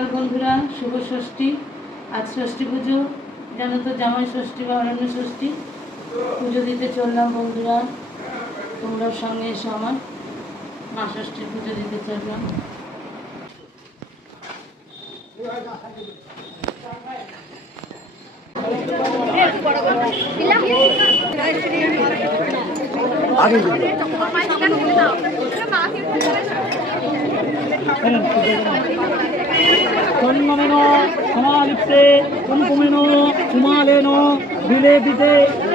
সকাল বন্ধুরা, শুভ ষষ্ঠী। আজ ষষ্ঠী পুজো। জানো তো, জামাই ষষ্ঠী বা অরণ্য ষষ্ঠী। পুজো দিতে চললাম বন্ধুরা। তোমরাও সঙ্গে এসো আমার। মা ষষ্ঠীর পুজো দিতে চললাম। চন্দনেন সমালিপ্তে, কুমকুমেন কুমালেন বিলে দিতে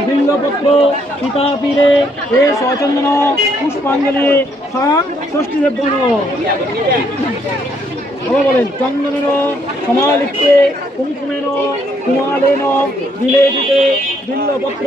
বিল্লপত্র পিতাপীরে এ সচন্দন, পুষ্পাঞ্জলি, স্বয়ং ষষ্ঠীদেব্যন আবার বলেন, চন্দনেন সমালিপ্তে, কুমকুমেন কুমালেন বিলে দিতে বিল্লপত্র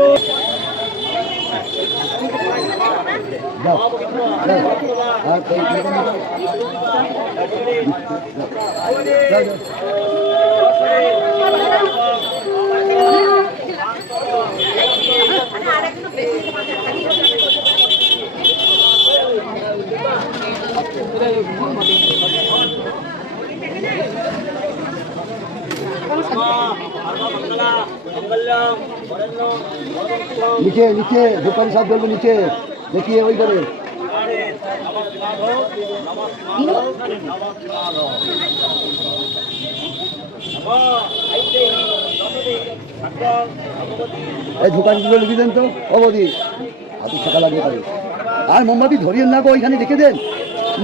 নিচে নিচে দোকান সাহেব নিচে দেখিয়ে ওই করে এই দোকানগুলো লিখে দেন তো? অবধি হাতে টাকা লাগিয়ে পারে আর মোমবাতি ধরিয়ে না গো, ওইখানে রেখে দেন।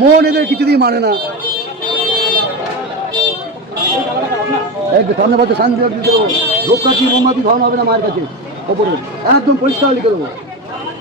মন এদের কিছুতেই মানে না। সামনে শান্তি দেবো ধূপকাঠি মোমবাতি ধরানো হবে না মায়ের কাছে? একদম পরিষ্কার লিখে দেবো।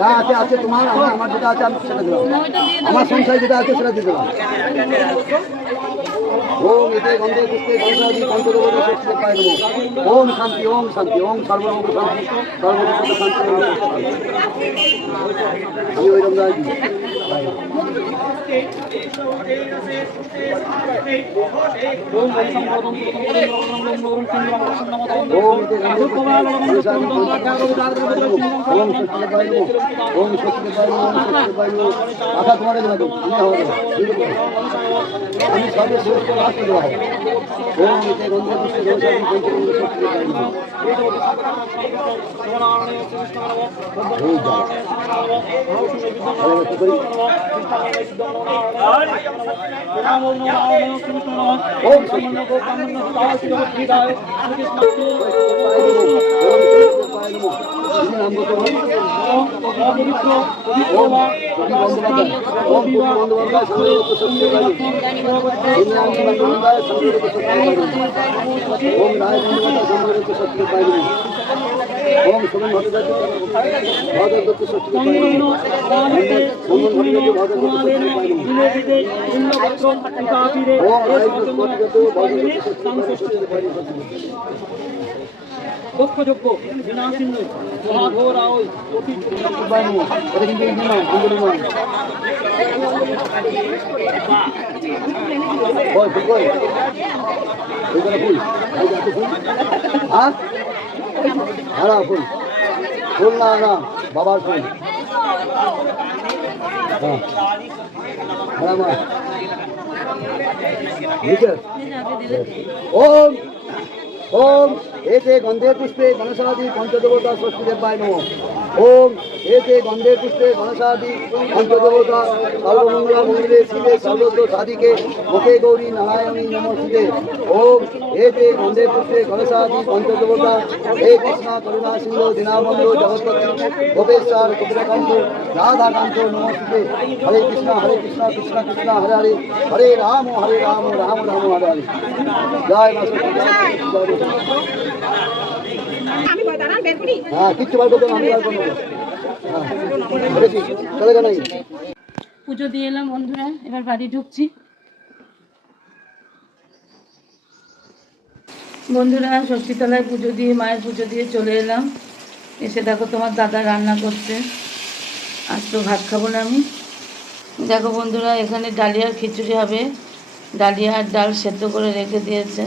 যা আছে আছে তোমার, আমার আমার যেটা আছে, আমি সেটা দিলাম। আমার সংসারে যেটা আছে, সেটা দিয়ে দিলাম। ওম এতে গন্ধে পুষ্পে নমো। ওম শান্তি ওম শান্তি, ওম সর্বরোগ শান্তি ওম এতে গন্ধে ওম ষষ্ঠীতে পায় নমো ওম ষষ্ঠীতে পায় নমো ওম ষষ্ঠীতে পায় নমো আশা তোমার দেবো তো আমি হবে আমি সর্বশ্রেষ্ঠ লাস্ট দেবো ওম এতে গন্ধে পুষ্পে গণেশাদি পঞ্চদেবতা ষষ্ঠীতে পায় নমো এই যা তাহলে কি করি ওম ষষ্ঠীতে ওম সুমন ভট্টাচার্য ভদ্রদত্ত ষষ্ঠী ওম ভট্টাচার্য ষষ্ঠী দক্ষযোগ্য বিনাশিন্য মহাঘোরায় বাইনু এটা কিন্তু এই নয় অঞ্জলি নয় ফুল হ্যাঁ? হ্যাঁ বাবার ফুল হ্যাঁ। ওম ওম। এতে গন্ধে পুষ্পে গণেশাদি পঞ্চদেবতা ষষ্ঠীদেবায় নম। ওম এতে গন্ধে পুষ্পে গণেশাদি পঞ্চদেবতা, সর্বমঙ্গলা মন্দিরে শিবে সর্বত্র সাধিকে, মুখে গৌরী নারায়ণী নমস্তে ওম এতে গন্ধে পুষ্পে গণেশাদি পঞ্চদেবতা, হে কৃষ্ণ, করুণা সিংহ দীনাবন্ধু, জগৎপতি, গোপেশ্বর, কপিলকান্ত, রাধাকান্ত নমস্তে হরে কৃষ্ণ হরে কৃষ্ণ কৃষ্ণ কৃষ্ণ, হরে হরে হরে রাম হরে রাম রাম রাম, হরে হরে। জয় মা আমি হ্যাঁ কিচ্ছু বার আমি হ্যাঁ বলেছি চলে গেল পুজো দিয়ে এলাম বন্ধুরা এবার বাড়ি ঢুকছি। বন্ধুরা ষষ্ঠীতলায় পুজো দিয়ে মায়ের পুজো দিয়ে চলে এলাম। এসে দেখো তোমার দাদা রান্না করছে। আজ তো ভাত খাব না আমি। দেখো বন্ধুরা এখানে ডালিয়ার খিচুড়ি হবে। ডালিয়ার ডাল সেদ্ধ করে রেখে দিয়েছে।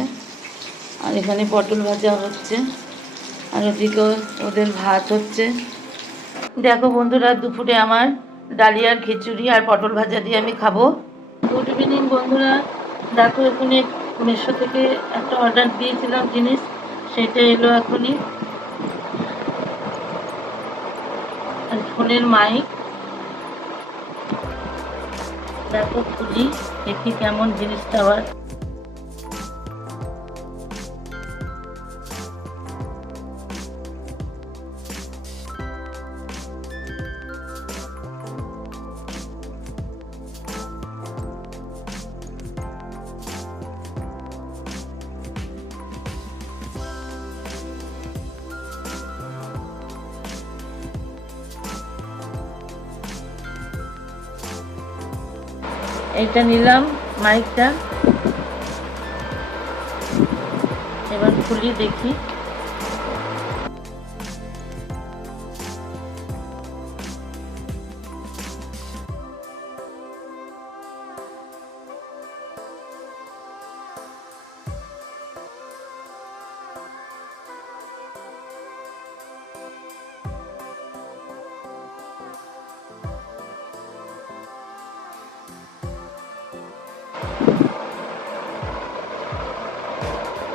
আর এখানে পটল ভাজা হচ্ছে। আর ওদিকে ওদের ভাত হচ্ছে। দেখো বন্ধুরা, দুপুরে আমার ডালিয়ার খিচুড়ি আর পটল ভাজা দিয়ে আমি খাব। গুড ইভিনিং বন্ধুরা। দেখো, এখানে মেশো থেকে একটা অর্ডার দিয়েছিলাম জিনিস, সেটা এলো এখনই। আর ফোনের মাইক দেখো, খুলি, দেখি কেমন জিনিসটা আবার এইটা নিলাম মাইকটা। এবার খুলি দেখি।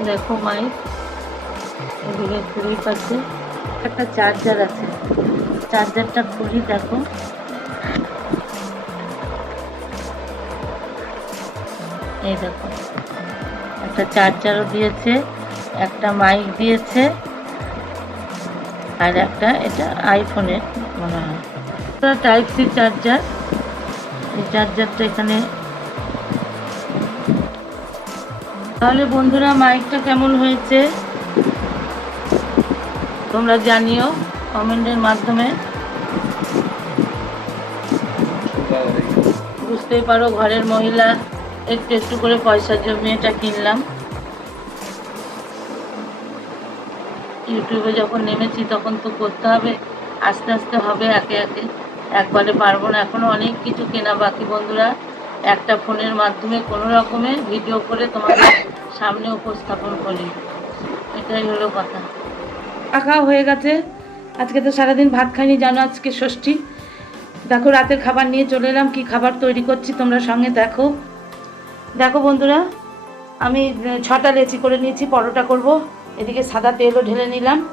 দেখো মাইক। এদিকে খুবই পাচ্ছে একটা চার্জার আছে। চার্জারটা খুলি দেখো। এই দেখো। একটা চার্জারও দিয়েছে, একটা মাইক দিয়েছে, আর একটা এটা আইফোনের মনে হয়। টাইপ সি চার্জার এই চার্জারটা এখানে তাহলে বন্ধুরা মাইকটা কেমন হয়েছে? তোমরা জানিও কমেন্টের মাধ্যমে। বুঝতেই পারো ঘরের মহিলা, একটু একটু করে পয়সা জমিয়ে এটা কিনলাম। ইউটিউবে যখন নেমেছি তখন তো করতে হবে, আস্তে আস্তে হবে একে একে। একবারে পারব না, এখনও অনেক কিছু কেনা বাকি বন্ধুরা। একটা ফোনের মাধ্যমে কোনো রকমে ভিডিও করে তোমাদের সামনে উপস্থাপন করি। এটাই হলো কথা। খাওয়া হয়ে গেছে। আজকে তো সারাদিন ভাত খাইনি, জানো আজকে ষষ্ঠী। দেখো, রাতের খাবার নিয়ে চলে এলাম, কি খাবার তৈরি করছি তোমরা সঙ্গে দেখো। দেখো বন্ধুরা, আমি ছটা লেচি করে নিয়েছি, পরোটা করব। এদিকে সাদা তেলও ঢেলে নিলাম।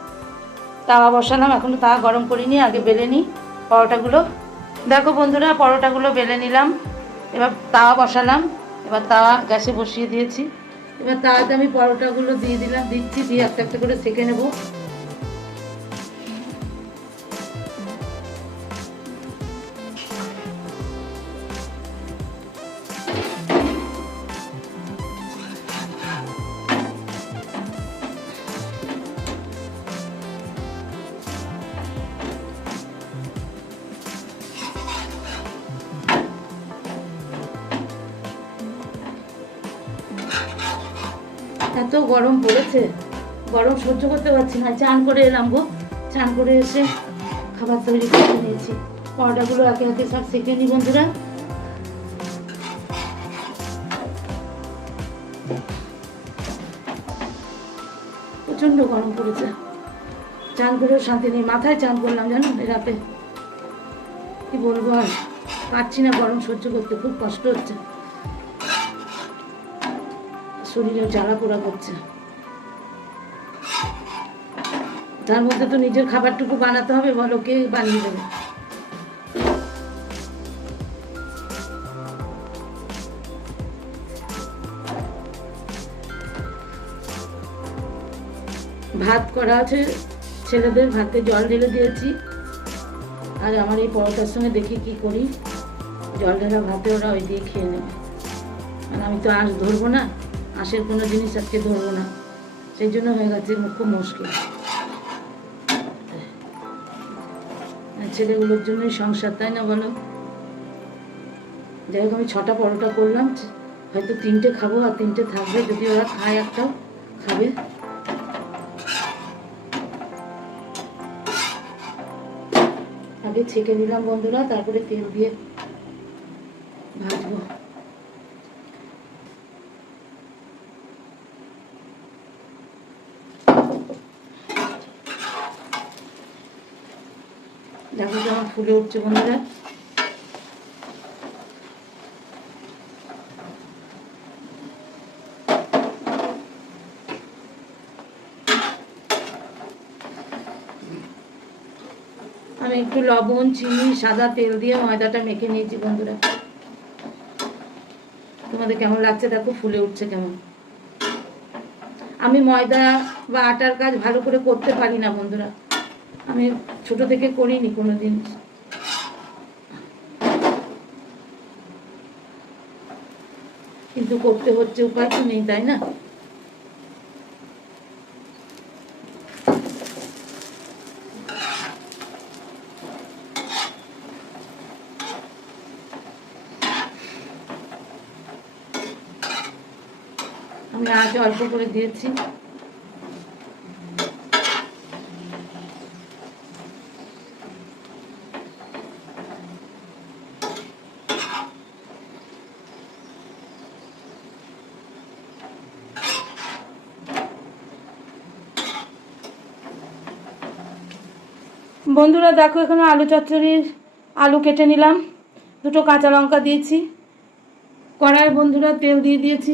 তাওয়া বসালাম এখনও তাওয়া গরম করিনি, আগে বেলে নিই পরোটাগুলো। দেখো বন্ধুরা, পরোটাগুলো বেলে নিলাম। এবার তাওয়া বসালাম। এবার তাওয়া গ্যাসে বসিয়ে দিয়েছি। এবার তাহলে আমি পরোটাগুলো দিয়ে দিলাম দিচ্ছি দিয়ে একটা একটা করে সেঁকে নেব। এত গরম পড়েছে। গরম সহ্য করতে পারছি না। চান করে এলাম গো। চান করে এসে খাবার তৈরি করে নিয়েছি। পরোটাগুলো একে একে সব সেঁকে নি বন্ধুরা। প্রচণ্ড গরম পড়েছে। চান করেও শান্তি নেই। মাথায় চান করলাম জানো রাতে। কি বলব আর? পারছি না গরম সহ্য করতে। খুব কষ্ট হচ্ছে। শরীরে জ্বালা পোড়া করছে। তার মধ্যে তো নিজের খাবারটুকু বানাতে হবে, বলো কে বানিয়ে দেবে। ভাত করা আছে ছেলেদের, ভাতে জল ঢেলে দিয়েছি। আর আমার এই পরোটার সঙ্গে দেখি কি করি। জল ঢেলা ভাতে ওরা ওই দিয়ে খেয়ে নেবে। আর আমি তো আঁশ ধরবো না। আশের কোনো জিনিস আজকে ধরবো না। সেই জন্য হয়ে গেছে খুব মুশকিল। ছেলেগুলোর জন্যই সংসার, তাই না বলো? যাই হোক, আমি ছটা পরোটা করলাম। হয়তো তিনটে খাব আর তিনটে থাকবে। যদি ওরা খায় একটাও, খাবে। আগে ছেঁকে নিলাম বন্ধুরা, তারপরে তেল দিয়ে ভাজবো। দেখো কেমন ফুলে উঠছে বন্ধুরা। আমি একটু লবণ, চিনি, সাদা তেল দিয়ে ময়দাটা মেখে নিয়েছি বন্ধুরা। তোমাদের কেমন লাগছে দেখো, ফুলে উঠছে কেমন। আমি ময়দা বা আটার কাজ ভালো করে করতে পারি না বন্ধুরা। আমি ছোট থেকে করিনি কোনো দিন কিন্তু করতে হচ্ছে উপায় তো নেই, তাই না? আমি আজ অল্প করে দিয়েছি। বন্ধুরা, দেখো এখানে আলু চচ্চড়ির আলু কেটে নিলাম। দুটো কাঁচা লঙ্কা দিয়েছি। কড়াই বন্ধুরা, তেল দিয়ে দিয়েছি।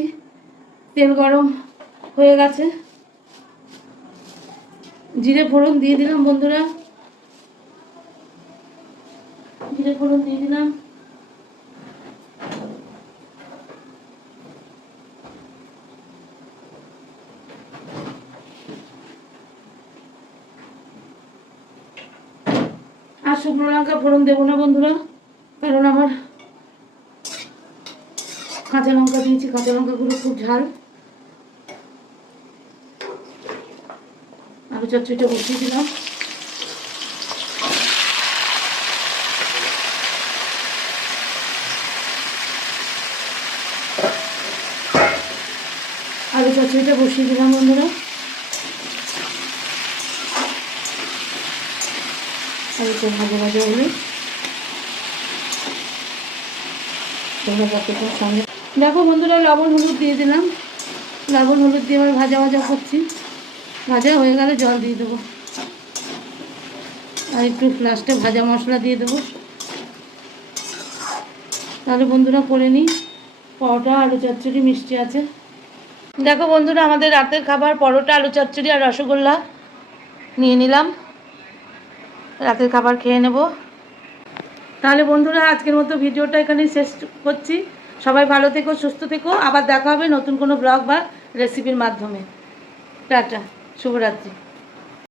তেল গরম হয়ে গেছে। জিরে ফোড়ন দিয়ে দিলাম বন্ধুরা। জিরে ফোড়ন দিয়ে দিলাম আর শুকনো লঙ্কা ফোড়ন দেবো না বন্ধুরা, কারণ আমার কাঁচা লঙ্কা দিয়েছি, কাঁচা লঙ্কাগুলো খুব ঝাল। আলু চচ্চড়িটা বসিয়ে দিলাম। আলু চচ্চড়িটা বসিয়ে দিলাম বন্ধুরা। আলুটা ভাজা যতক্ষণ সঙ্গে দেখো বন্ধুরা, লবণ হলুদ দিয়ে দিলাম। লবণ হলুদ দিয়ে এবার ভাজা ভাজা করছি। ভাজা হয়ে গেলে জল দিয়ে দেবো। আর একটু লাস্টে ভাজা মশলা দিয়ে দেবো। তাহলে বন্ধুরা করে নিই। পরোটা, আলু চচ্চড়ি, মিষ্টি আছে। দেখো বন্ধুরা, আমাদের রাতের খাবার, পরোটা, আলু চচ্চড়ি আর রসগোল্লা নিয়ে নিলাম। রাতের খাবার খেয়ে নেব। তাহলে বন্ধুরা, আজকের মতো ভিডিওটা এখানে শেষ করছি। সবাই ভালো থেকো, সুস্থ থেকো। আবার দেখা হবে নতুন কোনো ব্লগ বা রেসিপির মাধ্যমে। টাটা, শুভরাত্রি।